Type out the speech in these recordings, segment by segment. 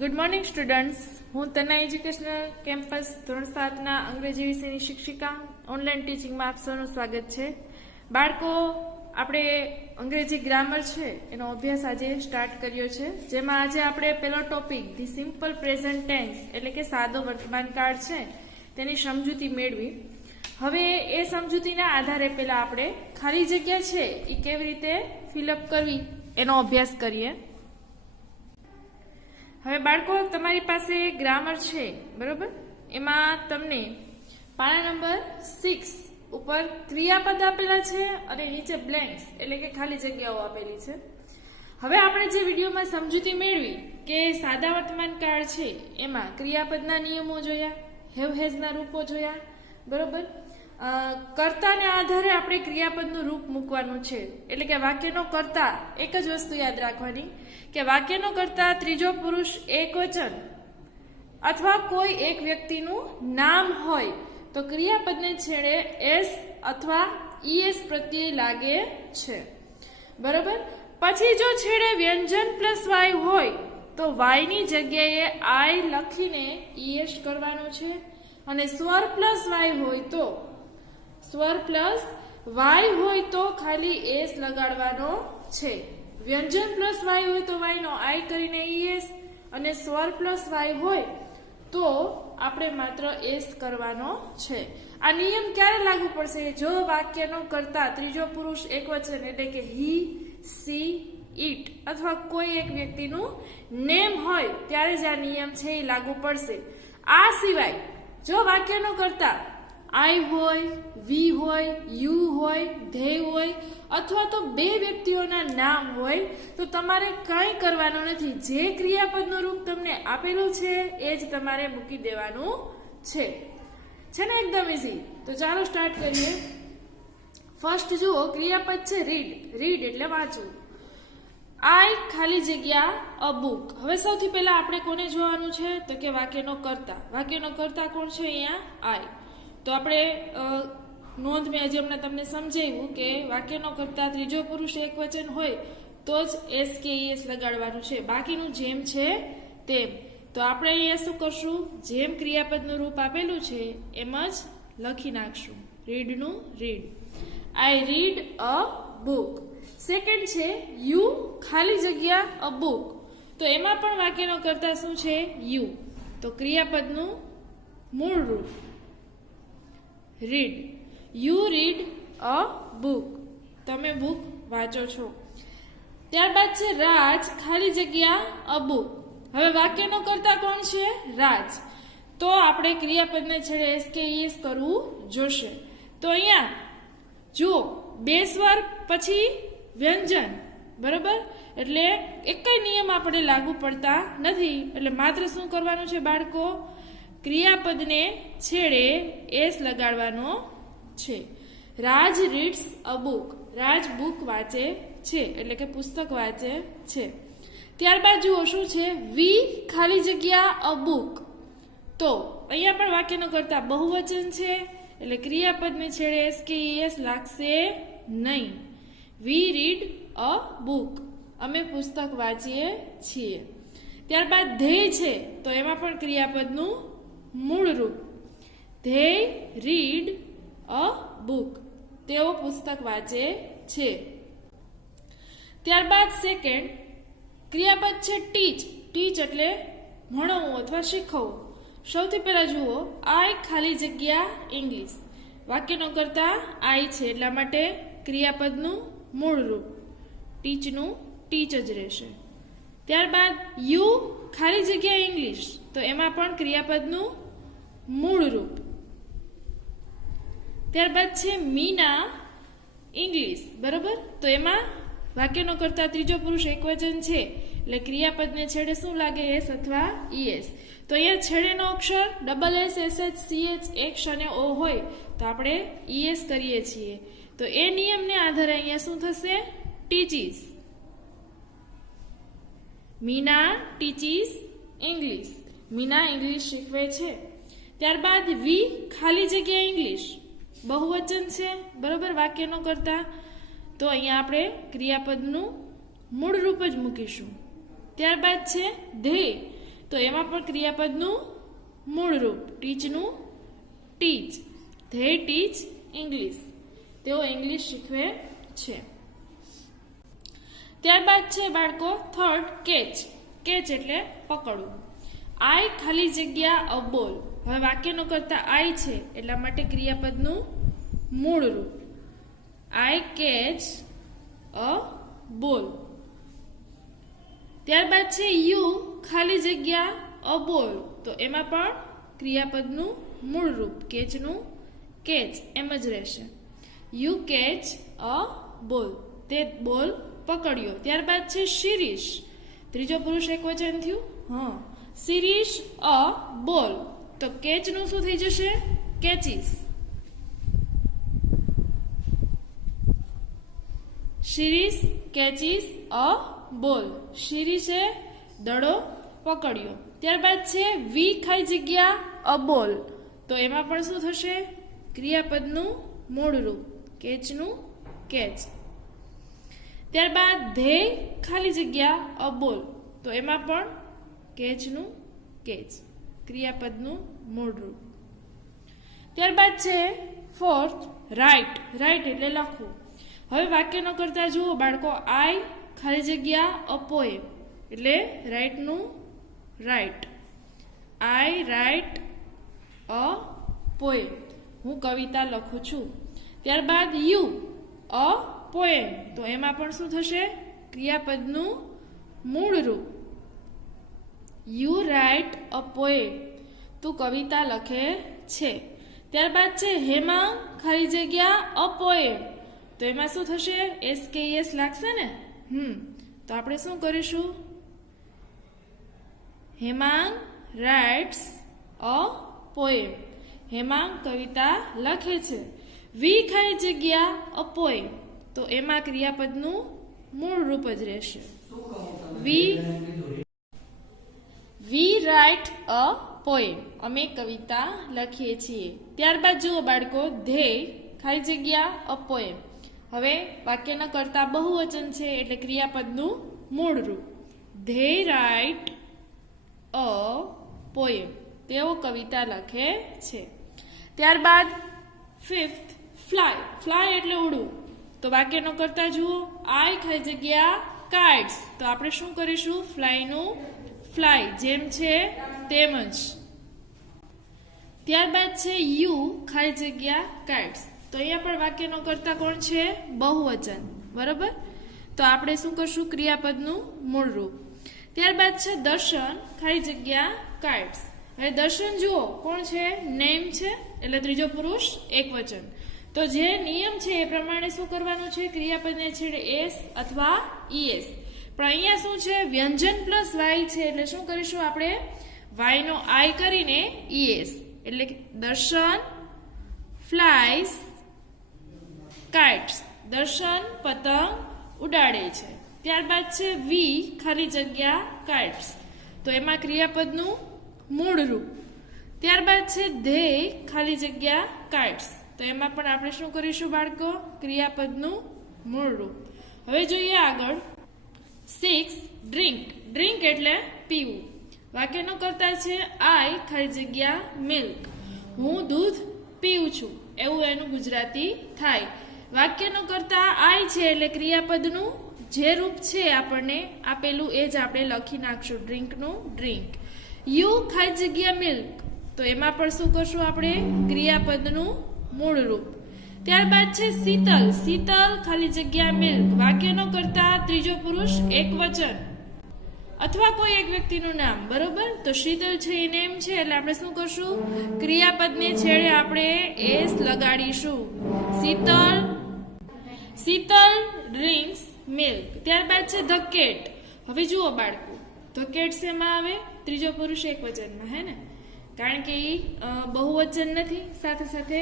Good morning students, હું તના educational campus ધોરણ 7ના અંગ્રેજી વિષયની શિક્ષિકા ઓનલાઈન ટીચિંગમાં આપ સૌનું સ્વાગત છે. બાળકો, આપણે અંગ્રેજી ગ્રામર છે એનો અભ્યાસ આજે સ્ટાર્ટ કર્યો છે, જેમાં આજે આપણે પહેલો topic the simple present tense એટલે કે સાદો વર્તમાન કાળ છે તેની સમજૂતી મેળવી. હવે એ સમજૂતીના આધારે પહેલા આપણે ખાલી જગ્યા છે એ કેવી રીતે ફિલઅપ કરવી એનો અભ્યાસ કરીએ. હવે બાળકો, તમારી પાસે ગ્રામર છે, બરોબર? એમાં તમને પાના નંબર 6 ઉપર ક્રિયાપદ આપેલા છે અને નીચે બ્લેન્ક્સ એટલે કે ખાલી જગ્યાઓ આપેલી છે. હવે આપણે જે વિડીયોમાં સમજૂતી મેળવી કે સાદા વર્તમાન કાળ છે એમાં ક્રિયાપદના નિયમો જોયા, હેવ હેઝના રૂપો જોયા, બરોબર? કર્તાને આધારે આપણે ક્રિયાપદનું રૂપ મૂકવાનું છે, એટલે કે વાક્યનો કર્તા. એક જ વસ્તુ યાદ રાખવાની કે વાક્યનો કર્તા ત્રીજો પુરુષ એકવચન અથવા કોઈ એક વ્યક્તિનું નામ હોય તો ક્રિયાપદને છેડે એસ અથવા ઈએસ પ્રત્યય લાગે છે, બરોબર? પછી જો છેડે વ્યંજન પ્લસ વાય હોય તો વાયની જગ્યાએ આઈ લખીને ઈએસ કરવાનું છે, અને સ્વર પ્લસ વાય હોય તો ખાલી એસ લગાડવાનો છે. વ્યંજન પ્લસ વાય હોય તો વાયનો આઈ કરીને ઈએસ, અને સ્વર પ્લસ વાય હોય તો આપણે માત્ર એસ કરવાનો છે. આ નિયમ ક્યારે લાગુ પડશે? જો વાક્યનો કર્તા ત્રીજો પુરુષ એકવચન એટલે કે હી, સી, ઇટ અથવા કોઈ એક વ્યક્તિનું નેમ હોય ત્યારે જ આ નિયમ છે એ લાગુ પડશે. આ સિવાય જો વાક્યનો કર્તા આઈ હોય, વી હોય, યુ હોય, ધે હોય અથવા તો બે વ્યક્તિઓના નામ હોય તો તમારે કંઈ કરવાનું નથી. જે ક્રિયાપદનું રૂપ તમને આપેલું છે એ જ તમારે મૂકી દેવાનું છે ને? એકદમ ઇઝી. તો ચાલો સ્ટાર્ટ કરીએ. ફર્સ્ટ જુઓ, ક્રિયાપદ છે રીડ. રીડ એટલે વાંચવું. આઈ ખાલી જગ્યા અ બુક. હવે સૌથી પહેલા આપણે કોને જોવાનું છે તો કે વાક્યનો કર્તા. વાક્યનો કર્તા કોણ છે? અહીંયા આઈ. તો આપણે નોંધ મેં હજી હમણાં તમને સમજાવ્યું કે વાક્યનો કર્તા ત્રીજો પુરુષ એકવચન હોય તો જ એસ કે એસ લગાડવાનું છે, બાકીનું જેમ છે તેમ. તો આપણે અહીંયા શું કરશું? જેમ ક્રિયાપદનું રૂપ આપેલું છે એમ જ લખી નાખશું. રીડનું read. I read a book. Second છે યુ ખાલી જગ્યા અ બુક. તો એમાં પણ વાક્યનો કર્તા શું છે? યુ. તો ક્રિયાપદનું મૂળ રૂપ read. You read a book. તમે બુક વાંચો છો. ત્યારબાદ છે રાજ ખાલી જગ્યા અ બુક. હવે વાક્યનો કર્તા કોણ છે? રાજ. તો આપણે ક્રિયાપદને છેડે એસ કે ઈએસ કરવું જોશે. તો અહીંયા જુઓ, બે સ્વર પછી વ્યંજન, બરોબર? એટલે એક નિયમ આપણે લાગુ પડતા નથી. એટલે માત્ર શું કરવાનું છે બાળકો? ક્રિયાપદને છેડે એસ લગાડવાનો છે. Raj reads a book. Raj book વાંચે છે એટલે કે પુસ્તક વાંચે છે. ત્યારબાદ જુઓ શું છે? વી ખાલી જગ્યા અ બુક. તો અહીંયા પણ વાક્યનો કર્તા બહુવચન છે એટલે ક્રિયાપદને છેડે એસ કે એસ લાગશે નહીં. વી રીડ અ બુક. અમે પુસ્તક વાંચીએ છીએ. ત્યારબાદ ધ્યેય છે તો એમાં પણ ક્રિયાપદનું મૂળ રૂપ ધ્યેય રીડ અ બુક. તેઓ પુસ્તક વાંચે છે. ત્યારબાદ સેકન્ડ ક્રિયાપદ છે ટીચ. ટીચ એટલે ભણાવવું અથવા શીખવવું. સૌથી પહેલા જુઓ, આઈ ખાલી જગ્યા ઇંગ્લિશ. વાક્યનો કર્તા આઈ છે એટલા માટે ક્રિયાપદનું મૂળ રૂપ ટીચનું ટીચ જ રહેશે. ત્યારબાદ યુ ખાલી જગ્યા ઇંગ્લિશ. તો એમાં પણ ક્રિયાપદનું મૂળ રૂપ. ત્યારબાદ છે મીના ઇંગ્લિશ, બરોબર? તો એમાં વાક્યનો કર્તા ત્રીજો પુરુષ એકવચન છે એટલે ક્રિયાપદને છેડે શું લાગે? એસ અથવા ઈએસ. તો અહીંયા છેડેનો અક્ષર double S, S H, C H, X અને ઓ હોય તો આપણે ઈએસ કરીએ છીએ. તો એ નિયમને આધારે અહીંયા શું થશે? Teaches. Meena teaches English. Meena English શીખવે છે. ત્યારબાદ વી ખાલી જગ્યા ઇંગ્લિશ. બહુવચન છે, બરોબર? વાક્યનો કર્તા. તો અહીંયા આપણે ક્રિયાપદનું મૂળ રૂપ જ મૂકીશું. ત્યારબાદ છે ધ્યેય. તો એમાં પણ ક્રિયાપદનું મૂળ રૂપ ટીચનું ટીચ. They teach English. તેઓ ઇંગ્લિશ શીખવે છે. ત્યારબાદ છે બાળકો થર્ડ કેચ. કેચ એટલે પકડવું. આઈ ખાલી જગ્યા અ બોલ. હવે વાક્યનો કરતા આઈ છે એટલા માટે ક્રિયાપદનું મૂળ રૂપ આઈ કેચ અ બોલ. ત્યારબાદ છે યુ ખાલી જગ્યા અ બોલ. તો એમાં પણ ક્રિયાપદનું મૂળ રૂપ કેચનું કેચ એમ જ રહેશે. યુ કેચ અ બોલ. તે બોલ પકડ્યો. ત્યારબાદ છે શિરીષ. ત્રીજો પુરુષ એકવચન થયું. હા, શિરીષ અ બોલ. તો કેચનું શું થઈ જશે? કેચીસ. શિરીષ કેચીસ અ બોલ. શિરીષે દડો પકડ્યો. ત્યારબાદ છે વી ખાઈ જગ્યા અ બોલ. તો એમાં પણ શું થશે? ક્રિયાપદનું મૂળ રૂપ કેચનું કેચ. ત્યારબાદ ધે ખાલી જગ્યા અ બોલ. તો એમાં પણ કેચનું કેચ ક્રિયાપદનું મૂળ રૂપ. ત્યારબાદ છે ફોર્થ રાઇટ. રાઇટ એટલે લખવું. હવે વાક્યનો કરતા જુઓ બાળકો. આઈ ખાલી જગ્યા અ પોએમ એટલે રાઇટનું write. I write a poem. હું કવિતા લખું છું. ત્યારબાદ યુ અ પોએમ. તો એમાં પણ શું થશે? ક્રિયાપદનું મૂળ રૂપ યુ રાઇટ અ પોએમ. તું કવિતા લખે છે. ત્યારબાદ છે હેમાંગ ખાલી જગ્યા અ પોએમ. તો એમાં શું થશે? SKES લાગશે ને. તો આપણે શું કરીશું? Hemang writes a poem. Hemang કવિતા લખે છે. વી ખાલી જગ્યા અ પોએમ. તો એમાં ક્રિયાપદનું મૂળ રૂપ જ રહેશે વી રાઇટ અ પોએમ. અમે કવિતા લખીએ છીએ. ત્યારબાદ જુઓ બાળકો. ધ્યેય ખાલી જગ્યા અ પોએમ. હવે વાક્યના કરતા બહુવચન છે એટલે ક્રિયાપદનું મૂળ રૂપ ધ્યેય રાઇટ અ પોએમ. તેઓ કવિતા લખે છે. ત્યારબાદ ફિફ્થ ફ્લાય. ફ્લાય એટલે ઉડવું. તો વાક્યનો કરતા જુઓ. આઈ ખાલી જગ્યા કાઇટ્સ. તો આપણે શું કરીશું? ફ્લાયનું ફ્લાય જેમ છે તેમ જ. ત્યારબાદ છે યુ ખાલી જગ્યા કાઇટ્સ. તો અહીંયા પણ વાક્યનો કરતા કોણ છે? બહુવચન. બરોબર. તો આપણે શું કરશું? ક્રિયાપદનું મૂળ રૂપ. ત્યારબાદ છે દર્શન ખાલી જગ્યા કાઇટ્સ. હવે દર્શન જુઓ કોણ છે? નેમ છે એટલે ત્રીજો પુરુષ એકવચન. તો જે નિયમ છે એ પ્રમાણે શું કરવાનું છે? ક્રિયાપદને છેડે એસ અથવા ઈએસ. પણ અહીંયા શું છે? વ્યંજન પ્લસ વાય છે એટલે શું કરીશું આપણે? વાય નો આઈ કરીને ઈએસ એટલે દર્શન ફ્લાઇઝ કાઇટ્સ. દર્શન પતંગ ઉડાડે છે. ત્યારબાદ છે વી ખાલી જગ્યા કાઇટ્સ. તો એમાં ક્રિયાપદનું મૂળ રૂપ. ત્યારબાદ છે ધ્યેય ખાલી જગ્યા કાઇટ્સ. તો એમાં પણ આપણે શું કરીશું બાળકો? ક્રિયાપદનું મૂળ રૂપ. હવે જોઈએ આગળ. 6 ડ્રિંક. ડ્રિંક એટલે પીવું. વાક્યનો કરતા છે આઈ ખાલી જગ્યા મિલ્ક. હું દૂધ પીવું છું એવું એનું ગુજરાતી થાય. વાક્યનો કરતા આઈ છે એટલે ક્રિયાપદનું જે રૂપ છે આપણને આપેલું એ જ આપણે લખી નાખશું. ડ્રિંકનું ડ્રિંક. યુ ખાલી જગ્યા મિલ્ક. તો એમાં પણ શું કરશું આપણે? ક્રિયાપદનું મૂળ રૂપ. ત્યારબાદ છે શીતલ. શીતલ ખાલી જગ્યા મિલ્ક. વાક્યનો કરતા ત્રીજો પુરુષ એકવચન અથવા કોઈ એક વ્યક્તિનું નામ. બરોબર. તો શીતલ છે એ નેમ છે એટલે આપણે શું કરશું? ક્રિયાપદને છેડે આપણે એસ લગાડીશું. શીતલ. Sheetal drinks milk. ત્યારબાદ છે ધ કેટ. હવે જુઓ બાળકો. ધ કેટ શેમાં આવે? ત્રીજો પુરુષ એકવચનમાં. હે ને? કારણ કે એ બહુવચન નથી. સાથે સાથે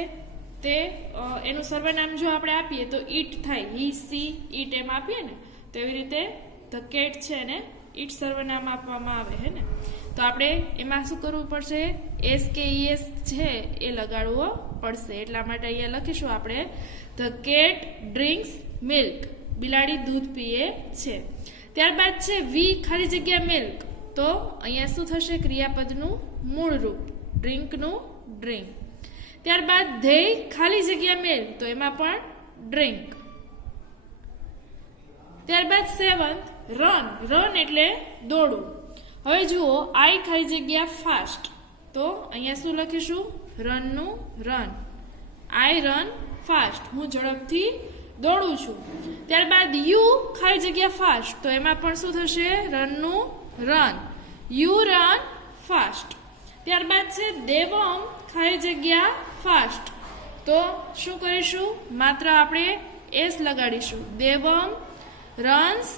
તે એનું સર્વનામ જો આપણે આપીએ તો ઈટ થાય. હી સી ઈટ એમ આપીએ ને તો એવી રીતે ધ કેટ છે ને ઈટ સર્વનામ આપવામાં આવે. હે ને? તો આપણે એમાં શું કરવું પડશે? SKES છે એ લગાડવો પડશે. એટલા માટે અહીંયા લખીશું આપણે ધ કેટ ડ્રિંક્સ મિલ્ક. બિલાડી દૂધ પીએ છે. ત્યારબાદ છે વી ખાલી જગ્યા મિલ્ક. તો અહીંયા શું થશે? ક્રિયાપદનું મૂળ રૂપ ડ્રિંકનું ડ્રિંક. ત્યારબાદ ધેય ખાલી જગ્યા મેલ, તો એમાં પણ ડ્રિંક. ત્યારબાદ 7th રન. રન એટલે દોડવું. હવે જુઓ આઈ ખાલી જગ્યા ફાસ્ટ, તો અહીંયા શું લખીશું? રનનું રન. આઈ રન ફાસ્ટ, હું ઝડપથી દોડું છું. ત્યારબાદ યુ ખાલી જગ્યા ફાસ્ટ, તો એમાં પણ શું થશે? રનનું રન. You run fast. ત્યારબાદ છે દેવમ ખાલી જગ્યા ફાસ્ટ, તો શું કરીશું? માત્ર આપણે એસ લગાડીશું. Devam runs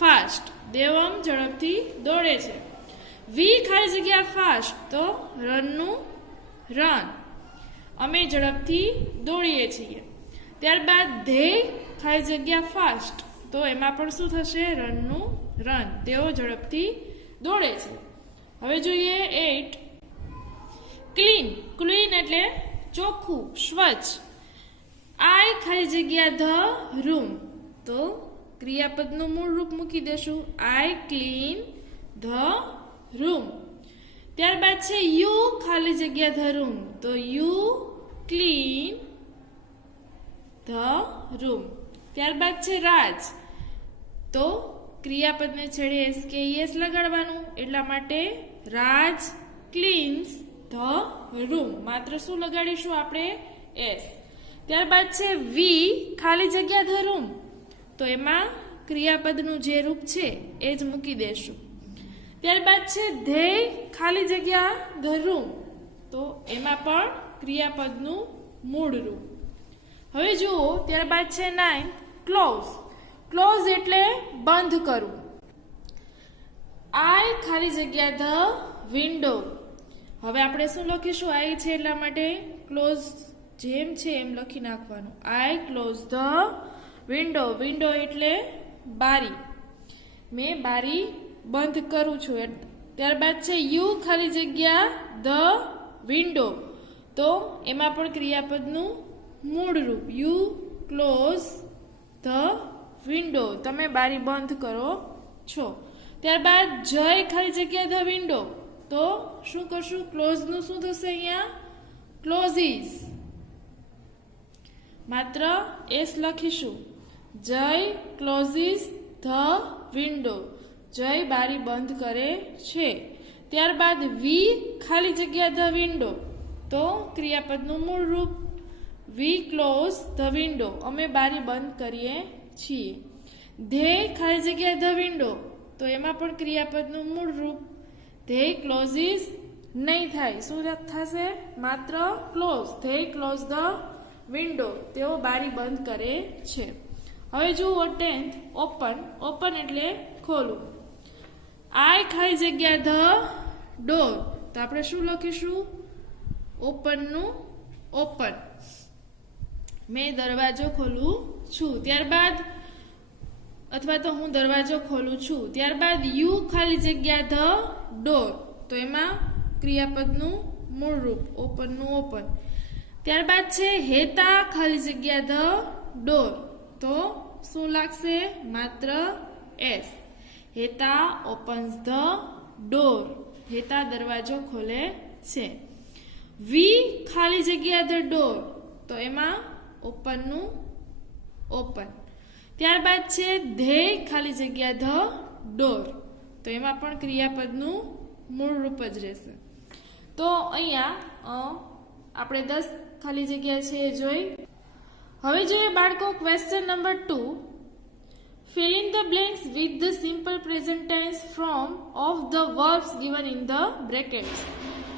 fast. દેવમ ઝડપથી દોડે છે. વી ખાલી જગ્યા ફાસ્ટ, તો રનનું રન. અમે ઝડપથી દોડીએ છીએ. ત્યારબાદ ધેય ખાલી જગ્યા ફાસ્ટ, તો એમાં પણ શું થશે? રનનું રન. તેઓ ઝડપથી દોડે છે. હવે જોઈએ 8 ક્લીન. ક્લીન એટલે ચોખ્ખું, સ્વચ્છ. આઈ ખાલી જગ્યા ધ રૂમ, તો ક્રિયાપદનું મૂળ રૂપ મૂકી દેશું. I clean the room. ત્યારબાદ છે યુ ખાલી જગ્યા ધ રૂમ, તો યુ ક્લીન ધ રૂમ. ત્યારબાદ છે રાજ, તો ક્રિયાપદને છેડે એસ કે એસ લગાડવાનું, એટલા માટે રાજ ક્લીન્સ ધ રૂમ. માત્ર શું લગાડીશું આપણે? એસ. ત્યારબાદ છે વી ખાલી જગ્યા ધ રૂમ, તો એમાં ક્રિયાપદનું જે રૂપ છે એ જ મૂકી દેશું. ત્યારબાદ છે ધેય ખાલી જગ્યા ધ રૂમ, તો એમાં પણ ક્રિયાપદનું મૂળ રૂપ. હવે જુઓ ત્યારબાદ છે 9 ક્લોઝ. ક્લોઝ એટલે બંધ કરવું. આઈ ખાલી જગ્યા ધ વિન્ડો, હવે આપણે શું લખીશું? આઈ છે એટલા માટે ક્લોઝ જેમ છે એમ લખી નાખવાનું. આઈ ક્લોઝ ધ વિન્ડો. વિન્ડો એટલે બારી. મેં બારી બંધ કરું છું. ત્યારબાદ છે યુ ખાલી જગ્યા ધ વિન્ડો, તો એમાં પણ ક્રિયાપદનું મૂળ રૂપ. યુ ક્લોઝ ધ વિન્ડો, તમે બારી બંધ કરો છો. ત્યારબાદ જય ખાલી જગ્યા ધ વિન્ડો, તો શું કરશું? ક્લોઝનું શું થશે? અહીંયા ક્લોઝીસ. માત્ર એસ લખીશું. જય ક્લોઝીસ ધ વિન્ડો, જય બારી બંધ કરે છે. ત્યારબાદ વી ખાલી જગ્યા ધ વિન્ડો, તો ક્રિયાપદનું મૂળ રૂપ. વી ક્લોઝ ધ વિન્ડો, અમે બારી બંધ કરીએ છીએ. ધેય ખાલી જગ્યા ધ વિન્ડો, તો એમાં પણ ક્રિયાપદનું મૂળ રૂપ. ધેય ક્લોઝીસ નહીં થાય, શું થશે? માત્ર close. They close the window, તેઓ બારી બંધ કરે છે. હવે જુઓ 10th ઓપન. ઓપન એટલે ખોલવું. આઈ ખાલી જગ્યા ધ ડોર, તો આપણે શું લખીશું? ઓપનનું ઓપન. મેં દરવાજો ખોલું છું. ત્યારબાદ અથવા તો હું દરવાજો ખોલું છું. ત્યારબાદ યુ ખાલી જગ્યા ધ ડોર, તો એમાં ક્રિયાપદનું મૂળ રૂપ ઓપનનું ઓપન. ત્યારબાદ છે હેતા ખાલી જગ્યા ધ ડોર, તો શું લાગશે? માત્ર S. Heta opens the door, Heta દરવાજો ખોલે છે. વી ખાલી જગ્યા ધ ડોર, તો એમાં ઓપનનું ઓપન. ત્યારબાદ છે ધેય ખાલી જગ્યા ધ ડોર, તો એમાં પણ ક્રિયાપદનું મૂળ રૂપ જ રહેશે. તો અહીંયા આપણે 10 ખાલી જગ્યા છે એ જોઈ. હવે જોઈએ બાળકો question number 2. Fill in the blanks with the simple present tense form of the verbs given in the brackets.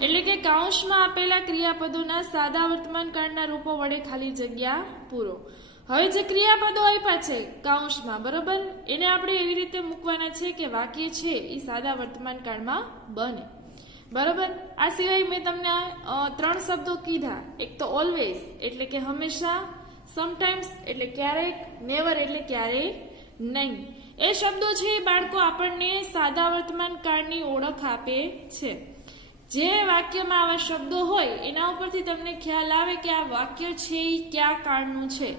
એટલે કે કૌંસમાં આપેલા ક્રિયાપદોના સાદા વર્તમાન કાળના રૂપો વડે ખાલી જગ્યા પૂરો. હવે જે ક્રિયાપદો આપ્યા છે કૌંસમાં, બરોબર, એને આપણે એવી રીતે મૂકવાના છે કે વાક્ય છે એ સાદા વર્તમાન કાળમાં બને. બરોબર. આ સિવાય મેં તમને 3 શબ્દો કીધા. એક તો ઓલવેઝ એટલે કે હંમેશા, સમટાઈમ્સ એટલે ક્યારેક, નેવર એટલે ક્યારેય નહીં. એ શબ્દો છે બાળકો આપણને સાદા વર્તમાન કાળની ઓળખ આપે છે. જે વાક્યમાં આવા શબ્દો હોય એના ઉપરથી તમને ખ્યાલ આવે કે આ વાક્ય છે એ કયા કાળનું છે.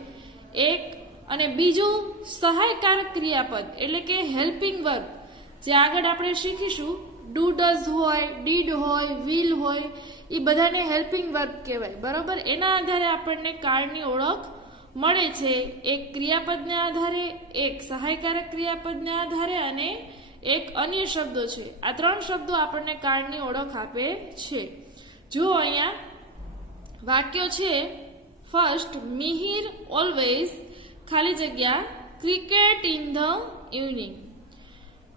એક. અને બીજું સહાયકારક ક્રિયાપદ એટલે કે હેલ્પિંગ વર્બ, જે આગળ આપણે શીખીશું ડુ ડઝ હોય, ડીડ હોય, વિલ હોય, એ બધાને હેલ્પિંગ વર્બ કહેવાય. બરોબર, એના આધારે આપણને કાળની ઓળખ મળે છે. એક ક્રિયાપદને આધારે, એક સહાયકારક ક્રિયાપદને આધારે અને એક અન્ય શબ્દો છે. આ 3 શબ્દો આપણને કાળની ઓળખ આપે છે. જો અહીંયા વાક્યો છે, ફર્સ્ટ, મિહિર ઓલવેઝ ખાલી જગ્યા ક્રિકેટ ઇન ધ ઇવનિંગ.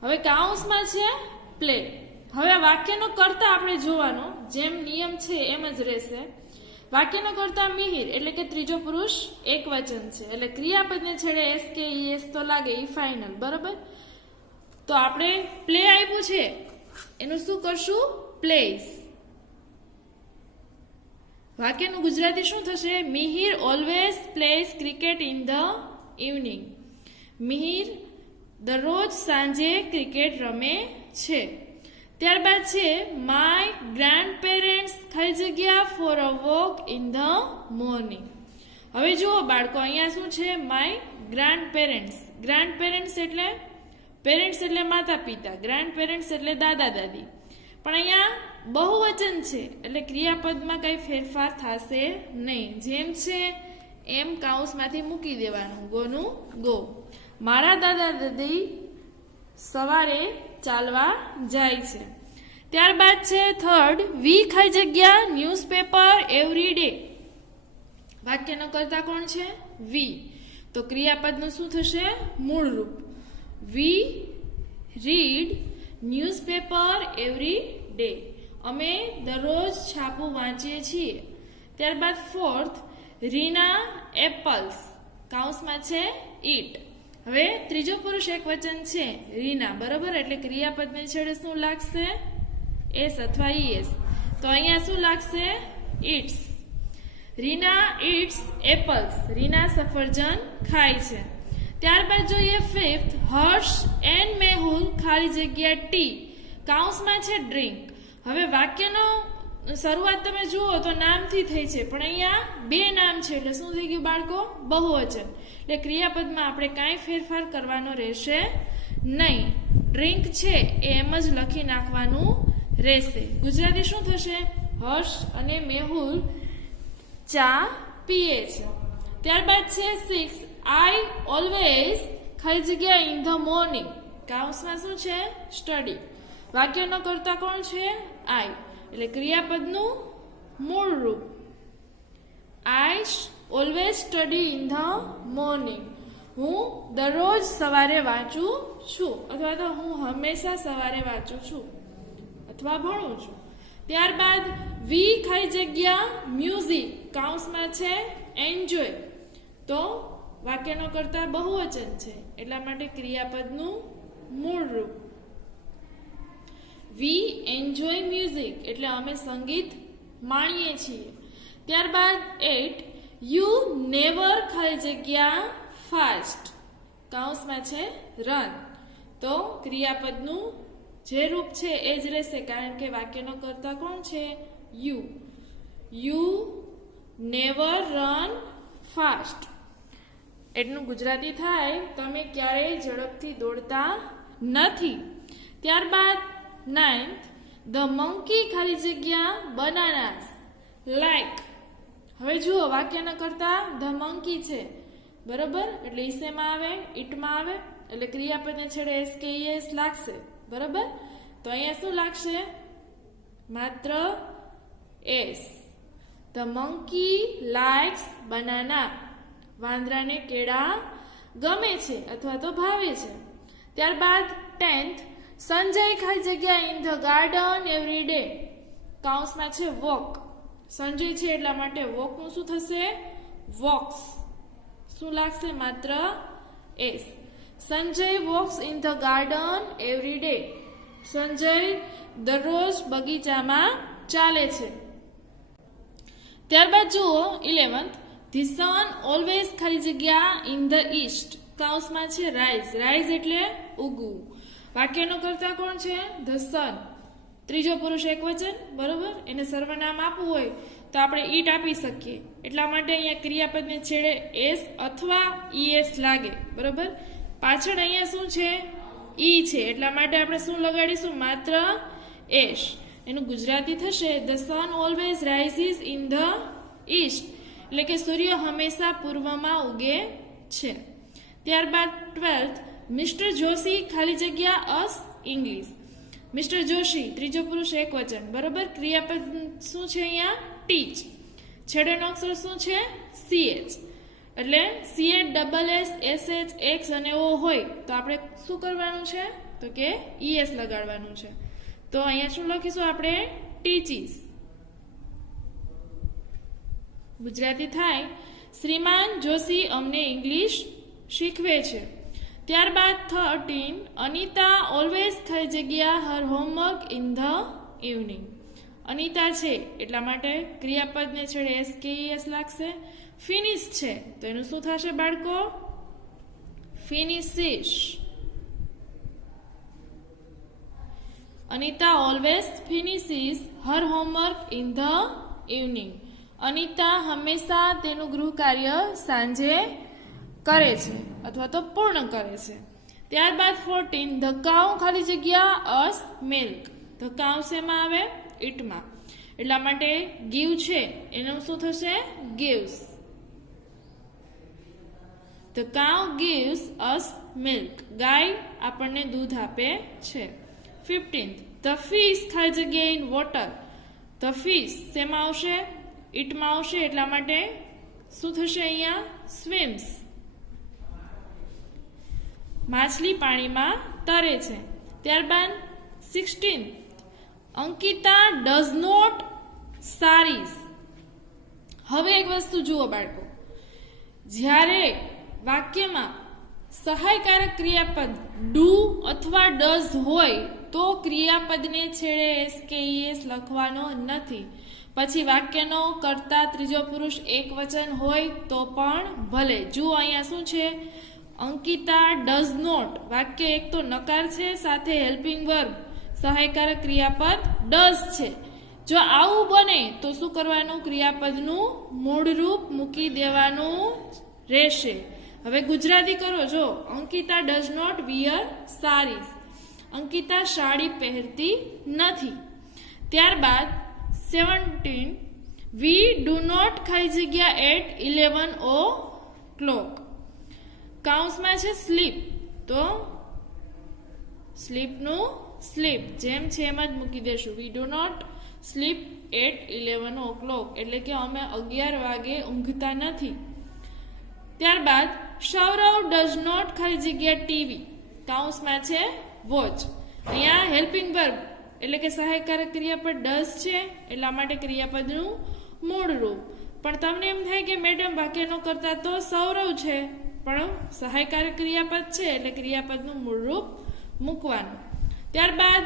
હવે કાઉન્સમાં છે પ્લે. હવે આ વાક્યનો કર્તા આપણે જોવાનો, જેમ નિયમ છે એમ જ રહેશે. વાક્યનો કર્તા મિહિર એટલે કે ત્રીજો પુરુષ એકવચન છે, એટલે ક્રિયાપદને છેડે એસ કે ઈએસ તો લાગે, ઈ ફાઇનલ. બરાબર, તો આપણે પ્લે આપ્યું છે, એનું શું કરશું? પ્લેસ. વાક્યનું ગુજરાતી શું થશે? Mihir always place cricket in the evening. Mihir દરરોજ સાંજે ક્રિકેટ રમે છે. ત્યારબાદ છે માય ગ્રાન્ડ પેરેન્ટ્સ ખાલી જગ્યા for a walk in the morning. હવે જુઓ બાળકો, અહીંયા શું છે? My grand parents. Grand parents એટલે માતા પિતા, ગ્રાન્ડ પેરેન્ટ્સ એટલે દાદા દાદી. પણ અહીંયા બહુવચન છે એટલે ક્રિયાપદમાં કઈ ફેરફાર થશે નહીં. જેમ છે એમ કાઉન્સમાંથી મૂકી દેવાનું, ગોનું ગો. મારા દાદા દાદી સવારે ચાલવા જાય છે. ત્યારબાદ છે થર્ડ, વી ખાલી જગ્યા ન્યૂઝપેપર એવરી ડે. વાક્યનો કર્તા કોણ છે? વી. તો ક્રિયાપદનું શું થશે? મૂળ રૂપ. વી રીડ ન્યૂઝપેપર એવરી ડે. અમે દરરોજ છાપું વાંચીએ છીએ. ત્યારબાદ ફોર્થ, રીના એપલ્સ. કાઉન્સમાં છે ઈટ. હવે ત્રીજો પુરુષ એકવચન છે રીના. બરોબર, એટલે ક્રિયાપદને છેડે શું લાગશે? એસ અથવા ઈએસ. તો અહીંયા શું લાગશે? It's. Reena it's apples. Reena સફરજન ખાય છે. ત્યારબાદ જોઈએ ફિફ્થ, હર્ષ એન્ડ મેહુલ ખાલી જગ્યા ટી. કાઉન્સમાં છે ડ્રિંક. હવે વાક્યનો શરૂઆત તમે જુઓ તો નામથી થઈ છે, પણ અહીંયા 2 નામ છે એટલે શું થઈ ગયું બાળકો? બહુવચન. એટલે ક્રિયાપદમાં આપણે કાંઈ ફેરફાર કરવાનો રહેશે નહીં. ડ્રિંક છે એ એમ જ લખી નાખવાનું રહેશે. ગુજરાતી શું થશે? હર્ષ અને મેહુલ ચા પીએ છે. ત્યારબાદ છે 6, આઈ ઓલવેઝ ખાલી જગ્યા ઇન ધ મોર્નિંગ. કાઉન્સમાં શું છે? સ્ટડી. વાક્યનો કર્તા કોણ છે? આઈ. એટલે ક્રિયાપદનું મૂળ રૂપ. I always study in the morning. હું દરરોજ સવારે વાંચું છું, અથવા તો હું હંમેશા સવારે વાંચું છું અથવા ભણું છું. ત્યારબાદ વી ખાલી જગ્યા મ્યુઝિક. કાઉન્સમાં છે એન્જોય. તો વાક્યનો કર્તા બહુવચન છે એટલા માટે ક્રિયાપદનું મૂળ રૂપ. વી એન્જોય મ્યુઝિક એટલે અમે સંગીત માણીએ છીએ. ત્યારબાદ 8, યુ નેવર ખાલી જગ્યા ફાસ્ટ. કાઉન્સમાં છે રન. તો ક્રિયાપદનું જે રૂપ છે એ જ રહેશે, કારણ કે વાક્યનો કર્તા કોણ છે? You. You never run fast. એટલું ગુજરાતી થાય, તમે ક્યારેય ઝડપથી દોડતા નથી. ત્યારબાદ 9th, ધ મંકી ખાલી જગ્યા બનાનાસ લાઈક. હવે જુઓ વાક્યના કરતા ધ મંકી છે. બરોબર, એટલે ઈસેમાં આવે, ઈટમાં આવે, એટલે ક્રિયાપદને છેડે એસ કે ઈએસ લાગશે. બરોબર, તો અહીંયા શું લાગશે? માત્ર S. The monkey likes banana. વાંદરાને કેળા ગમે છે અથવા તો ભાવે છે. ત્યારબાદ 10th, સંજય ખાલી જગ્યા in the garden every day. કાઉન્સમાં છે વોક. સંજય છે એટલા માટે વોકનું શું થશે? વોક્સ. શું લાગશે? માત્ર S. Sanjay walks in the garden every day. Sanjay દરરોજ બગીચામાં ચાલે છે. ત્યારબાદ જુઓ 11th, ધી સન ઓલવેઝ ખાલી જગ્યા ઇન ધ ઈસ્ટ. કાઉન્સમાં છે રાઇઝ. રાઇઝ એટલે ઉગવું. વાક્યનો કર્તા કોણ છે? The sun. ત્રીજો પુરુષ એકવચન. બરોબર, એને સર્વનામ આપવું હોય તો આપણે ઈટ આપી શકીએ. એટલા માટે અહીંયા ક્રિયાપદને છેડે એસ અથવા ઈએસ લાગે. બરોબર, પાછળ અહીંયા શું છે? ઈ છે, એટલા માટે આપણે શું લગાડીશું? માત્ર એશ. એનું ગુજરાતી થશે the sun always rises in the East, એટલે કે સૂર્ય હંમેશા પૂર્વમાં ઉગે છે. ત્યારબાદ 12th, મિસ્ટર જોશી ખાલી જગ્યા અસ ઇંગ્લિશ. મિસ્ટર જોશી ત્રીજો પુરુષ એક વચન, બરોબર. ક્રિયાપદ શું છે અહીંયા? ટીચ. છેડેનો અક્ષર શું છે? CH. એટલે CH double S SH X અને O હોય તો આપણે શું કરવાનું છે? તો કે ES લગાડવાનું છે. તો અહીંયા શું લખીશું આપણે? ટીચીસ. ગુજરાતી થાય શ્રીમાન જોશી અમને ઇંગ્લિશ શીખવે છે. ત્યારબાદ 13, અનિતા ઓલવેઝ ખાલી જગ્યા હર homework in the evening. Anita છે એટલા માટે ક્રિયાપદને છેડે SKES લાગશે. ફિનિશ છે તો એનું શું થશે બાળકો? Finishes. Anita always finishes her homework in the evening. Anita હંમેશા તેનું ગૃહ કાર્ય સાંજે કરે છે અથવા તો પૂર્ણ કરે છે. ત્યારબાદ 14, ધ કાઉ ખાલી જગ્યા અસ મિલ્ક. ધ કાઉ શેમાં આવે? ઇટમાં. એટલા માટે ગીવ છે એનું શું થશે? Gives. The cow gives us milk. ગાય આપણને દૂધ આપે છે. 15th, ધ ફિશ ખાલી જગ્યા ઇન વોટર. ધ ફિશ શેમાં આવશે? ઇટમાં આવશે એટલા માટે શું થશે અહીંયા? સ્વિમ્સ. માછલી પાણીમાં તરે છે. ત્યારબાદ 16th, Ankita does not saris. હવે એક વસ્તુ જુઓ બાળકો, જ્યારે વાક્યમાં સહાયકારક ક્રિયાપદ ડુ અથવા ડઝ હોય તો ક્રિયાપદને છેડે SKES લખવાનો નથી. પછી વાક્યનો કર્તા ત્રીજો પુરુષ એક વચન હોય તો પણ ભલે. જુઓ અહીંયા શું છે? Ankita does not. વાક્ય એક તો નકાર છે સાથે હેલ્પિંગ વર્બ સહાયકારક ક્રિયાપદ ડઝ છે. જો આવું બને તો શું કરવાનું? ક્રિયાપદનું મૂળ રૂપ મૂકી દેવાનું રહેશે. હવે ગુજરાતી કરો. જો Ankita does not wear saris. Ankita sari પહેરતી નથી. ત્યારબાદ 17, વી ડુ નોટ ખાલી જગ્યા એટ 11 o'clock. કાઉન્સમાં છે સ્લીપ તો સ્લીપનું સ્લીપ જેમ છે એમ જ મૂકી દેશું. We do not sleep at 11 o'clock, એટલે કે અમે 11 વાગે ઊંઘતા નથી. ત્યારબાદ સૌરવ ડઝ નોટ ખાલી જગ્યા ટીવી. કાઉન્સમાં છે વોચ. અહીંયા હેલ્પિંગ વર્બ એટલે કે સહાયકારક ક્રિયાપદ ડઝ છે એટલા માટે ક્રિયાપદનું મૂળ રૂપ. પણ તમને એમ થાય કે મેડમ વાક્યનો કરતા તો સૌરવ છે પણ સહાયકારક ક્રિયાપદ છે એટલે ક્રિયાપદનું મૂળ રૂપ મૂકવાનું. ત્યારબાદ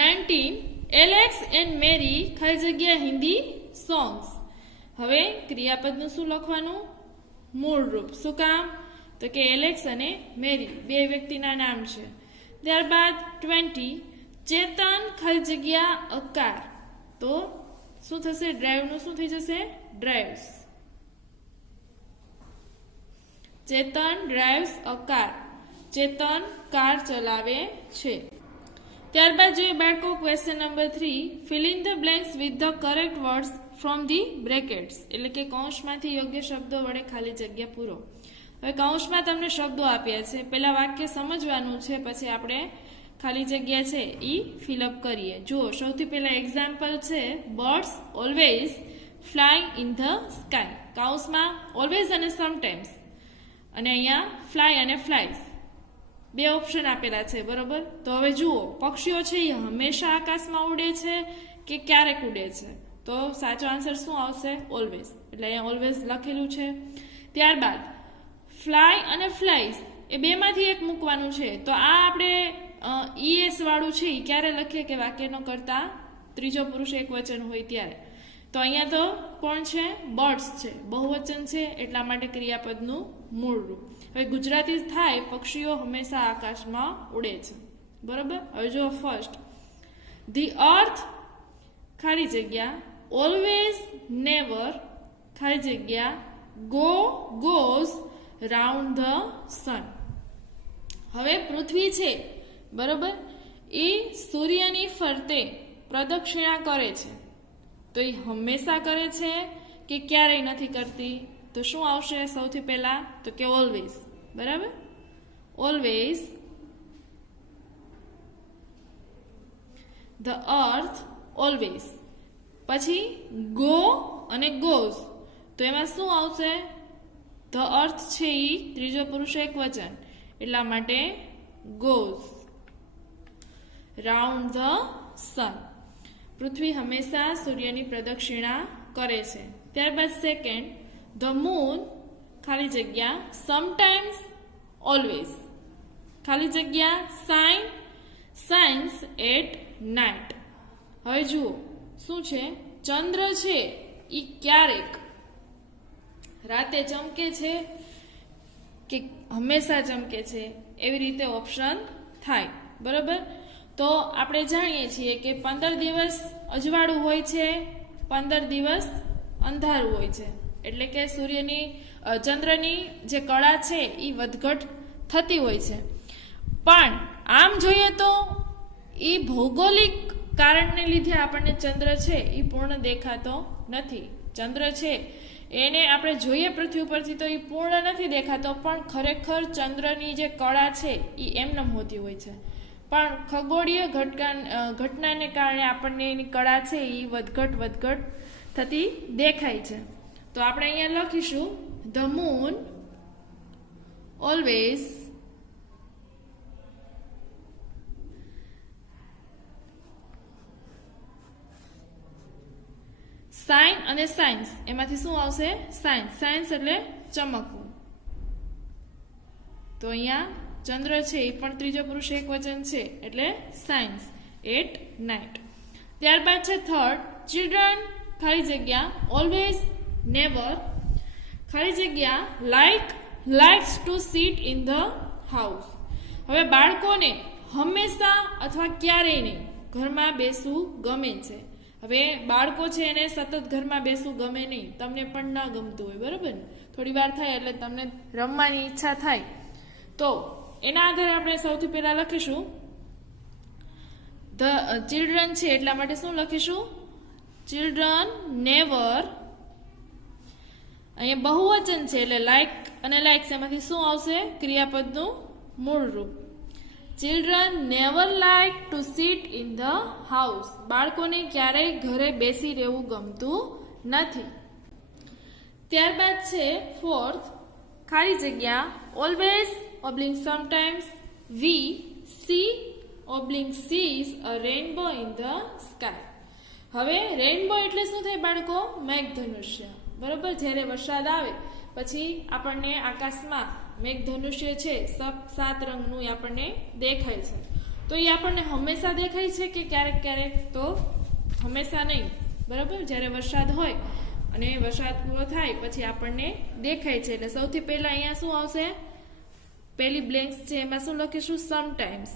19, એલેક્સ એન્ડ મેરી ખાલી જગ્યા હિન્દી સોંગ્સ. હવે ક્રિયાપદનું શું લખવાનું? મૂળ રૂપ. શું કામ? તો કે એલેક્સ અને મેરી બે વ્યક્તિના નામ છે. ત્યારબાદ 20, ચેતન ખાલી જગ્યા અકાર. તો શું થશે? ડ્રાઈવનું શું થઈ જશે? Drives. Chetan drives a car. Chetan car ચલાવે છે. ત્યારબાદ જોઈએ બાળકો question number 3, fill in the blanks with the correct words from the brackets. એટલે કે કૌંસમાંથી યોગ્ય શબ્દો વડે ખાલી જગ્યા પૂરો. હવે કૌંસમાં તમને શબ્દો આપ્યા છે, પહેલા વાક્ય સમજવાનું છે, પછી આપણે ખાલી જગ્યા છે એ ફિલઅપ કરીએ. જુઓ સૌથી પહેલા એક્ઝામ્પલ છે birds always fly in the sky. કૌંસમાં ઓલવેઝ અને સમટાઈમ્સ, અને અહીંયા ફ્લાય અને ફ્લાઇઝ બે ઓપ્શન આપેલા છે, બરોબર. તો હવે જુઓ પક્ષીઓ છે એ હંમેશા આકાશમાં ઉડે છે કે ક્યારેક ઉડે છે? તો સાચો આન્સર શું આવશે? ઓલવેઝ. એટલે અહીંયા ઓલવેઝ લખેલું છે. ત્યારબાદ ફ્લાય અને ફ્લાઇઝ એ બેમાંથી એક મૂકવાનું છે. તો આ આપણે ES વાળું છે એ ક્યારે લખીએ કે વાક્યનો કરતા ત્રીજો પુરુષ એક વચન હોય ત્યારે. તો અહીંયા તો કોણ છે? બર્ડ્સ છે, બહુવચન છે એટલા માટે ક્રિયાપદનું મૂળ રૂપ. હવે ગુજરાતી થાય પક્ષીઓ હંમેશા આકાશમાં ઉડે છે, બરોબર. હવે જો ફર્સ્ટ, ધી અર્થ ખાલી જગ્યા ઓલવેઝ નેવર ખાલી જગ્યા ગોઝ રાઉન્ડ ધ સન. હવે પૃથ્વી છે, બરોબર, એ સૂર્યની ફરતે પ્રદક્ષિણા કરે છે, તો એ હંમેશા કરે છે કે ક્યારેય નથી કરતી? તો શું આવશે સૌથી પહેલા? તો કે ઓલવેઝ. બરાબર, ઓલવેઝ ધ અર્થ ઓલવેઝ. પછી ગો અને ગોઝ, તો એમાં શું આવશે? ધ અર્થ છે એ ત્રીજો પુરુષ એકવચન, એટલા માટે ગોઝ રાઉન્ડ ધ સન. પૃથ્વી હંમેશા સૂર્યની પ્રદક્ષિણા કરે છે. ત્યારબાદ સેકન્ડ, ધ મૂન ખાલી જગ્યા સમટાઈમ્સ ઓલવેઝ ખાલી જગ્યા સાઇન્સ એટ નાઇટ. હવે જુઓ શું છે, ચંદ્ર છે એ ક્યારેક રાતે ચમકે છે કે હંમેશા ચમકે છે, એવી રીતે ઓપ્શન થાય. બરોબર, તો આપણે જાણીએ છીએ કે 15 દિવસ અજવાળું હોય છે, 15 દિવસ અંધારું હોય છે. એટલે કે ચંદ્રની જે કળા છે એ વધઘટ થતી હોય છે. પણ આમ જોઈએ તો એ ભૌગોલિક કારણને લીધે આપણને ચંદ્ર છે એ પૂર્ણ દેખાતો નથી. ચંદ્ર છે એને આપણે જોઈએ પૃથ્વી ઉપરથી તો એ પૂર્ણ નથી દેખાતો, પણ ખરેખર ચંદ્રની જે કળા છે એ એમનેમ હોતી હોય છે. પણ ખગોળીય ઘટનાને કારણે આપણને એની કળા છે એ વધઘટ થતી દેખાય છે. તો આપણે અહીંયા લખીશું ધ મૂન ઓલવેઝ સાઇન અને સાયન્સ, એમાંથી શું આવશે? સાયન્સ એટલે ચમકવું. તો અહીંયા ચંદ્ર છે એ પણ ત્રીજો પુરુષ એકવચન છે, એટલે સાયન્સ એટ નાઇટ. ત્યારબાદ છે થર્ડ, ચિલ્ડ્રન ખાલી જગ્યા ઓલવેઝ નેવર ખાલી જગ્યા likes to sit in the house. હવે બાળકોને હંમેશા અથવા ક્યારેય નહીં ઘરમાં બેસવું ગમે છે. હવે બાળકો છે એને સતત ઘરમાં બેસવું ગમે નહીં, તમને પણ ન ગમતું હોય. બરાબર ને, થોડી વાર થાય એટલે તમને રમવાની ઈચ્છા થાય. તો એના આધારે આપણે સૌથી પહેલા લખીશું ધ ચિલ્ડ્રન છે એટલા માટે શું લખીશું? Children never. અહીંયા બહુવચન છે એટલે લાઇક અને લાઇક્સ, એમાંથી શું આવશે? ક્રિયાપદનું મૂળ રૂપ. Children never like to sit in the house. બાળકોને ક્યારેય ઘરે બેસી રહેવું ગમતું નથી. ત્યારબાદ છે ફોર્થ, ખાલી જગ્યા always oblique sometimes we see oblique sees a rainbow in the sky. હવે રેનબો એટલે શું થાય બાળકો? મેઘધનુષ્ય. બરોબર, જ્યારે વરસાદ આવે પછી આપણને આકાશમાં મેઘધનુષ્ય છે 7 રંગનું આપણને દેખાય છે. તો એ આપણને હંમેશા દેખાય છે કે ક્યારેક? તો હંમેશા નહીં. બરાબર, જ્યારે વરસાદ હોય અને વરસાદ પૂરો થાય પછી આપણને દેખાય છે. એટલે સૌથી પહેલા અહીંયા શું આવશે? પહેલી બ્લેન્ક્સ છે એમાં શું લખીશું? સમટાઈમ્સ.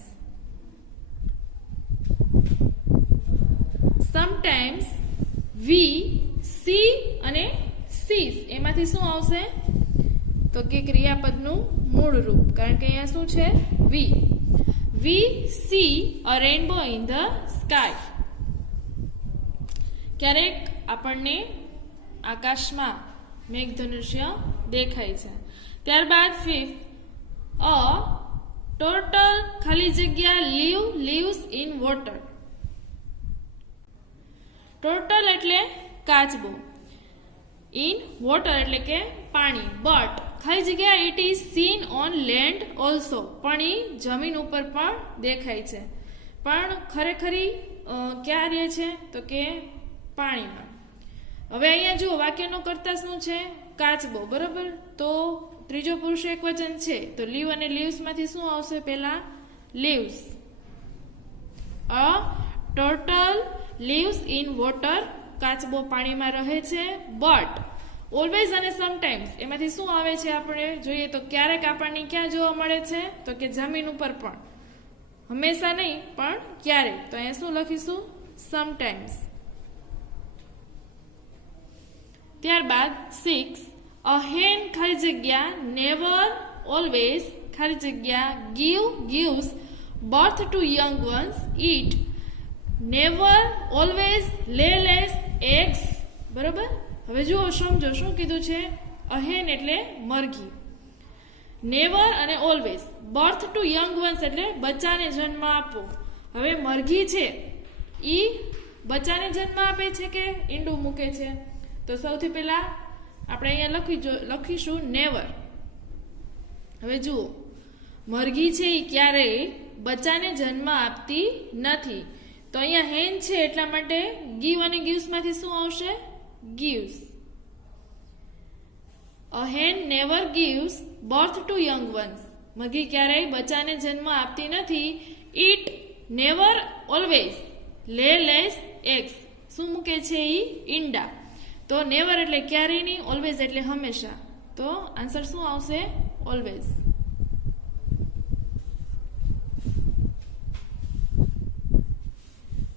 સમટાઈમ્સ વી સી અને સીઝ, એમાંથી શું આવશે? તો કે ક્રિયાપદનું મૂળ રૂપ, કારણ કે અહીંયા શું છે? We see a rainbow in the sky. ક્યારેક આપણને આકાશમાં મેઘધનુષ્ય દેખાય છે. ત્યારબાદ ફિફ્થ, અ ટોટલ ખાલી જગ્યા લીવ્સ ઇન વોટર. ટોટલ એટલે કાચબો, ઇન વોટર એટલે કે પાણી, બટ ખાલી જગ્યા it is seen on land also. પણ એ જમીન ઉપર પણ દેખાય છે. પણ ખરેખર ક્યાં રહે છે? તો કે પાણીમાં. હવે અહીંયા જુઓ વાક્યનો કર્તા શું છે? કાચબો. બરોબર, તો ત્રીજો પુરુષ એકવચન છે તો લીવ અને લીવ્સ માંથી શું આવશે? પહેલા lives. A turtle lives in water, કાચબો પાણીમાં રહે છે. બટ ઓલવેઝ અને સમટાઈમ્સ એમાંથી શું આવે છે? આપણે જોઈએ તો ક્યારેક આપણને ક્યાં જોવા મળે છે? તો કે જમીન ઉપર પણ. હંમેશા નહીં પણ ક્યારેક. તો અહીંયા શું લખીશું? સમટાઈમ્સ. ત્યારબાદ 6, અ હેન ખાલી જગ્યા નેવર ઓલવેઝ ખાલી જગ્યા gives birth to young ones, eat, never, always, lay less, eggs. બરોબર. હવે જુઓ સમજો શું કીધું છે. અહેન એટલે મરઘી, નેવર અને always. Birth to young ones એટલે બચ્ચાને જન્મ આપો. હવે મરઘી છે ઈ બચ્ચાને જન્મ આપે છે કે ઈંડું મૂકે છે? તો સૌથી પહેલા આપણે અહીંયા લખીશું નેવર. હવે જુઓ મરઘી છે એ ક્યારેય બચ્ચાને જન્મ આપતી નથી. તો અહીંયા હેન છે એટલા માટે ગીવ અને ગીવ્સ માંથી શું આવશે? Gives. A hen never gives birth to young ones. મરઘી ક્યારેય બચ્ચાને જન્મ આપતી નથી. It never always lay less eggs. શું મૂકે છે ઈ? ઈંડા. તો નેવર એટલે ક્યારેય નહીં, ઓલવેઝ એટલે હંમેશા. તો આન્સર શું આવશે? ઓલવેઝ.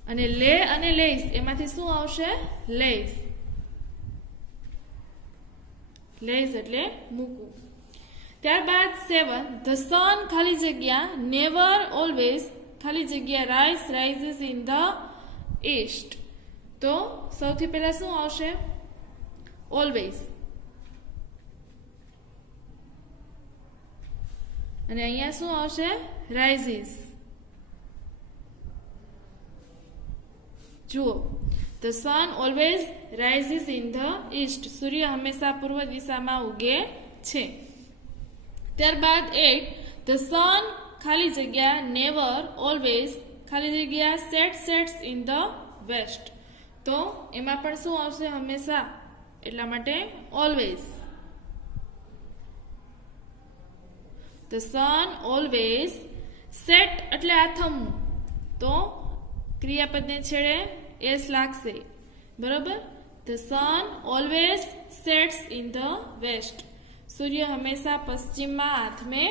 અને લે અને લેસ એમાંથી શું આવશે? લેસ. લેસ એટલે મૂકવું. ત્યારબાદ 7 ધ સન ખાલી જગ્યા નેવર ઓલવેઝ ખાલી જગ્યા રાઇઝિસ ઇન ધ ઈસ્ટ. તો સૌથી પહેલા શું આવશે? ઓલવેઝ. અને અહીંયા શું આવશે? રાઇઝિસ. જુઓ the sun always rises in the east. સૂર્ય હંમેશા પૂર્વ દિશામાં ઉગે છે. ત્યારબાદ 8 ધ સન ખાલી જગ્યા નેવર ઓલવેઝ ખાલી જગ્યા સેટ્સ ઇન ધ વેસ્ટ. તો એમાં પણ શું આવશે? હંમેશા. એટલા માટે always. The sun always set એટલે આથમવું. તો ક્રિયાપદને છેડે એસ લાગશે. બરોબર. The sun always sets in the west. સૂર્ય હંમેશા પશ્ચિમમાં આથમે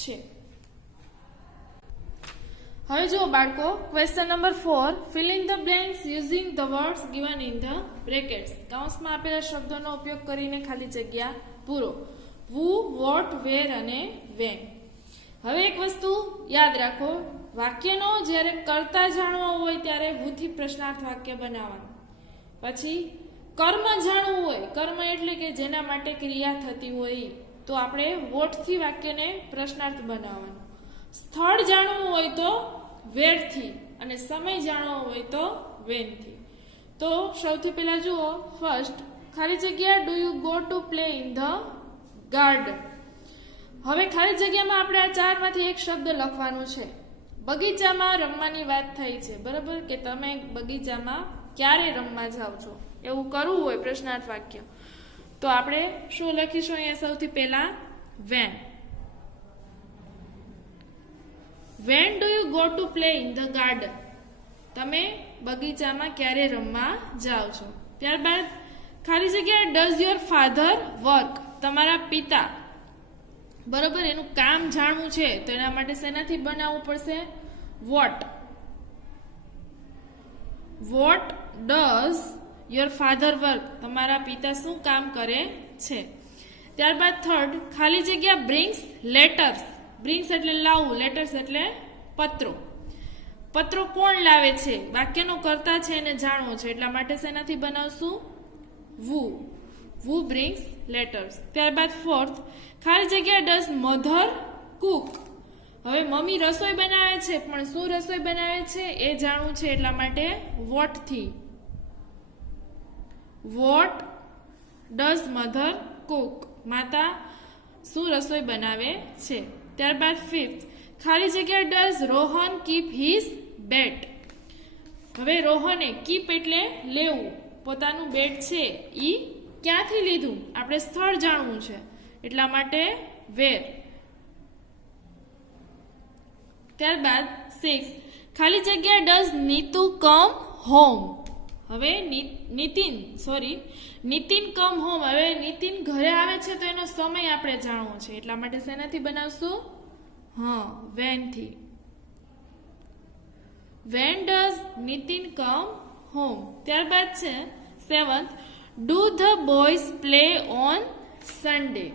છે. હવે જુઓ બાળકો, question number 4 fill in the blanks using the words given in the brackets. કૌંસમાં આપેલા શબ્દોનો ઉપયોગ કરીને ખાલી જગ્યા પૂરો. વુ, વોટ, વેર અને વેન. હવે એક વસ્તુ યાદ રાખો, વાક્યનો જ્યારે કર્તા જાણવો હોય ત્યારે વુથી પ્રશ્નાર્થ વાક્ય બનાવવાનું. પછી કર્મ જાણવું હોય, કર્મ એટલે કે જેના માટે ક્રિયા થતી હોય, તો આપણે વોટથી વાક્યને પ્રશ્નાર્થ બનાવવાનું. સ્થળ જાણવું હોય તો વેરથી, અને સમય જાણવો હોય તો વેનથી. તો સૌથી પહેલા જુઓ, ફર્સ્ટ ખાલી જગ્યા do you go to play in the garden. હવે ખાલી જગ્યામાં આપણે આ ચારમાંથી એક શબ્દ લખવાનું છે. બગીચામાં રમવાની વાત થઈ છે, બરાબર, કે તમે બગીચામાં ક્યારે રમવા જાઓ છો, એવું કરવું હોય પ્રશ્નાર્થ વાક્ય, તો આપણે શું લખીશું અહીંયા? સૌથી પહેલા when. When do you go to play in the garden? તમે બગીચામાં ક્યારે રમવા જાઓ છો. ત્યારબાદ ખાલી જગ્યા ડઝ યોર ફાધર વર્ક? તમારા પિતા, બરોબર, એનું કામ જાણવું છે તો એના માટે શેનાથી બનાવવું પડશે? What. What does your father work? તમારા પિતા શું કામ કરે છે. ત્યારબાદ થર્ડ ખાલી જગ્યા બ્રિંગ્સ લેટર્સ. બ્રિંગ્સ એટલે લાવવું, લેટર્સ એટલે પત્રો. પત્રો કોણ લાવે છે? વાક્યનો કર્તા છે એને જાણવો છે, એટલા માટે શેનાથી બનાવશું? વુ. વુ બ્રિંગ્સ લેટર્સ. ત્યારબાદ ફોર્થ ખાલી જગ્યા ડઝ મધર કુક? હવે મમ્મી રસોઈ બનાવે છે, પણ શું રસોઈ બનાવે છે એ જાણવું છે, એટલા માટે વોટ થી. What does mother Cook? માતા શું રસોઈ બનાવે છે. ત્યારબાદ ફિફ્થ ખાલી જગ્યા ડઝ રોહન કીપ હિઝ બેટ? હવે રોહને કીપ એટલે લેવું, પોતાનું બેટ છે ઈ ક્યાંથી લીધું? આપણે સ્થળ જાણવું છે, એટલા માટે વેર. ત્યારબાદ 6 ખાલી જગ્યા ડઝ નીતુ કમ હોમ? હવે નીતિન કમ હોમ. હવે નીતિન ઘરે આવે છે તો એનો સમય આપણે જાણવો છે, એટલા માટે શેનાથી બનાવશું? વેન થી. When does Nitin come home? ત્યારબાદ છે 7th do the boys play on Sunday?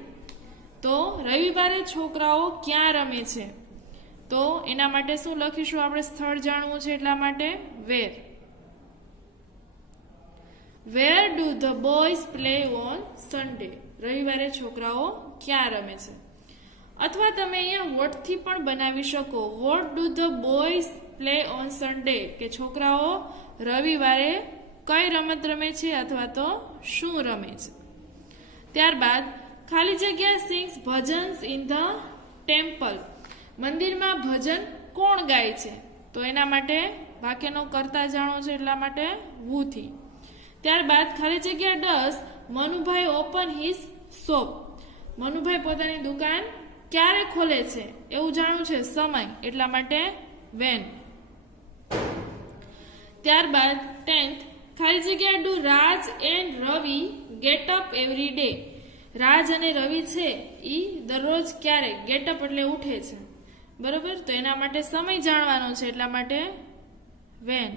તો રવિવારે છોકરાઓ ક્યાં રમે છે? તો એના માટે શું લખીશું આપણે? સ્થળ જાણવું છે એટલા માટે where. Where do the boys play on Sunday? રવિવારે છોકરાઓ ક્યાં રમે છે? અથવા તમે અહીંયા વોટ થી પણ બનાવી શકો. What do the boys play on Sunday? કે છોકરાઓ રવિવારે કઈ રમત રમે છે અથવા તો શું રમે છે. ત્યારબાદ ખાલી જગ્યા sings bhajans in the temple. મંદિરમાં ભજન કોણ ગાય છે? તો એના માટે વાક્યનો કર્તા જાણો છે એટલા માટે વુ થી. ત્યારબાદ ખાલી જગ્યા does Manubhai open his shop? Manubhai પોતાની દુકાન ક્યારે ખોલે છે એવું જાણવું છે, સમય, એટલા માટે વેન. ત્યારબાદ 10th ખાલી જગ્યા do Raj and Ravi get up every day? Raj અને રવિ છે ઈ દરરોજ ક્યારે ગેટ અપ એટલે ઉઠે છે, બરોબર? તો એના માટે સમય જાણવાનો છે એટલા માટે વેન.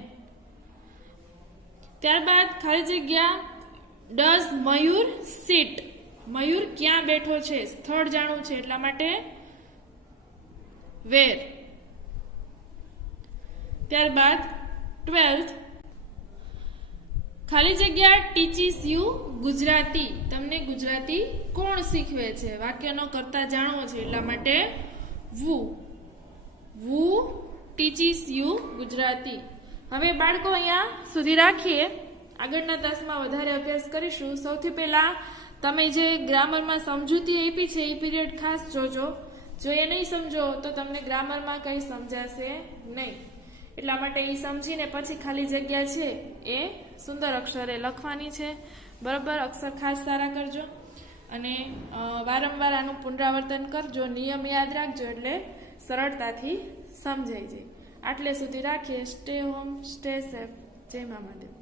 ત્યારબાદ ખાલી જગ્યા ડઝ મયુર સિટ? મયુર ક્યાં બેઠો છે? સ્થળ જાણવું છે એટલા માટે વેર. ત્યારબાદ 12th ખાલી જગ્યા ટીચીસ યુ ગુજરાતી? તમને ગુજરાતી કોણ શીખવે છે? વાક્યનો કર્તા જાણવો છે એટલા માટે વુ. વુ ટીચીસ યુ ગુજરાતી. હવે બાળકો અહીંયા સુધી રાખીએ, આગળના તાસમાં વધારે અભ્યાસ કરીશું. સૌથી પહેલા તમે જે ગ્રામરમાં સમજૂતી આપી છે એ પીરિયડ ખાસ જોજો. જો એ નહીં સમજો તો તમને ગ્રામરમાં કંઈ સમજાશે નહીં. એટલા માટે એ સમજીને પછી ખાલી જગ્યા છે એ સુંદર અક્ષરે લખવાની છે, બરાબર? અક્ષર ખાસ સારા કરજો અને વારંવાર આનું પુનરાવર્તન કરજો, નિયમ યાદ રાખજો એટલે સરળતાથી સમજાઈ જાય. આટલે સુધી રાખીએ. Stay home, stay safe. જય મા મહાદેવ.